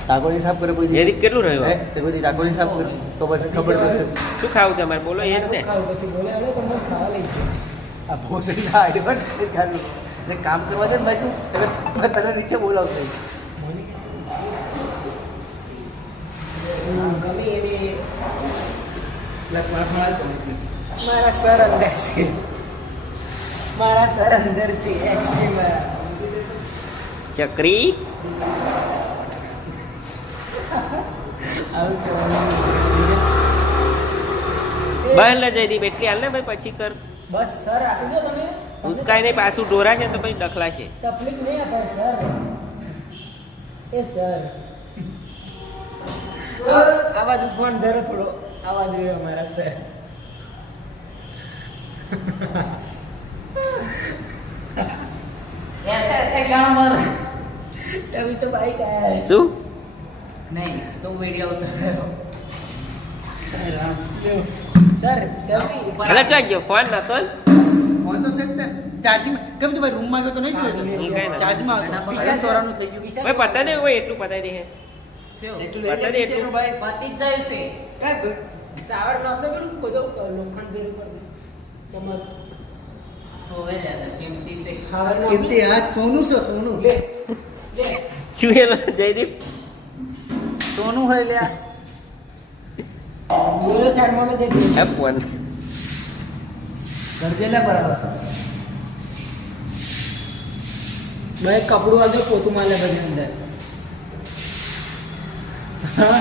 ટાકોની સાફ કરે કોઈ એ કેટલું રહ્યું તે કોઈ ટાકોની સાફ કરે તો પછી ખબર પડે શું ખાવું તમારે બોલો એ જ ને પછી બોલે અરે તમને ખાવા લઈ જાય આ ભોસડીના એડવાન્સ ખાલું ને કામ કરવા દે ને બાજુ તમે તને નીચે બોલાવતો ગમે એવી મારા સર અંદર છે મારા સર અંદર છે એક્સ્ટ્રીમ ચકરી બહાર જઈ દી બેટરી હાલ ને ભાઈ પછી કર બસ સર આપી દો તમે ઉસકાઈ નહીં પાછું ડોરા છે તો પછી ડખલાશે તકલીફ નહીં આપે સર એ સર આવાજ ફોન ધરો થોડો આવાજ રહ્યો અમારા સર ऐसे ऐसे क्या मर तभी तो बाइक आया है શું नहीं तो वीडियो उतर सर तभी એટલે ચાલ ગયો ફોન નતો ફોન તો સેટ ને ચાર્જિંગ કેમ તો ભાઈ રૂમમાં ગયો તો નહીં જોયો ચાર્જમાં હતો ચોરાનું થઈ ગયું ભાઈ પતા દે ભાઈ એટલું પતાઈ દે પતા દે એટલું भाई पति जाए से काय सावर નો આપણે પેલું બધો લોખંડ ભેરું કરી તમાર સોવે જાતા કિંમતી સે કિંમતી આજ સોનું છે સોનું લે લે શું એલો જયદીપ સોનું હોય લ્યા બોલો સાઈડ માં દે હે ફોન ગરજેલા બરાબર ભાઈ કપડું આજો પોતું માલે બધી અંદર હા